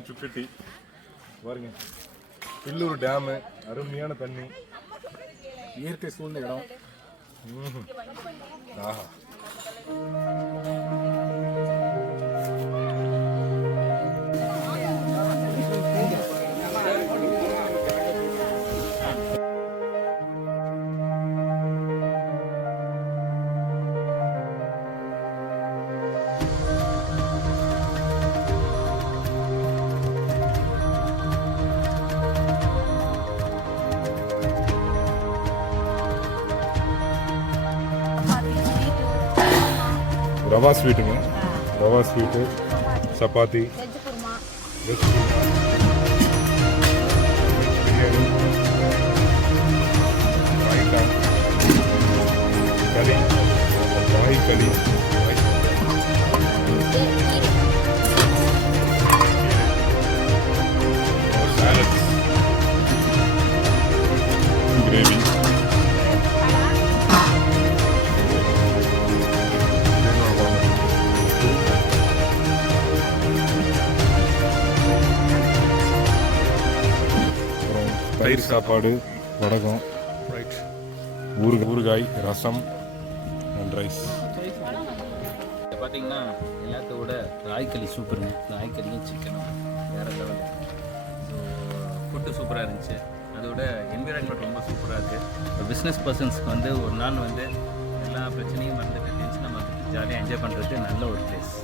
மீன் சுக்கட்டி பாருங்க. பில்லூர் டேமு, அருமையான தண்ணி, இயற்கை சூழ்ந்த இடம். ஆஹா. ரவா ஸ்வீட்டுங்க, ரவா ஸ்வீட்டு, சப்பாத்தி, வெஜ் பிரியாணி, ரைத்தா, களி, காய் களி, சாலட்ஸ், கிரேவி, தயிர் சாப்பாடு, வடகம், ஊறுகாய், ரசம் அண்ட் ரைஸ். பார்த்தீங்கன்னா எல்லாத்தோட ராய்களி சூப்பருங்க. ராய்களியும் சிக்கனும் வேறு லெவலு. ஸோ ஃபுட்டு சூப்பராக இருந்துச்சு. அதோட என்விரான்மெண்ட் ரொம்ப சூப்பராக இருக்குது. இப்போ பிஸ்னஸ் பர்சன்ஸ்க்கு வந்து ஒரு நாள் வந்து எல்லா பிரச்சனையும் மறந்துட்டு டென்ஷனாக மறந்துட்டு ஜாலியாக என்ஜாய் பண்ணுறதுக்கு நல்ல ஒரு பிளேஸ்.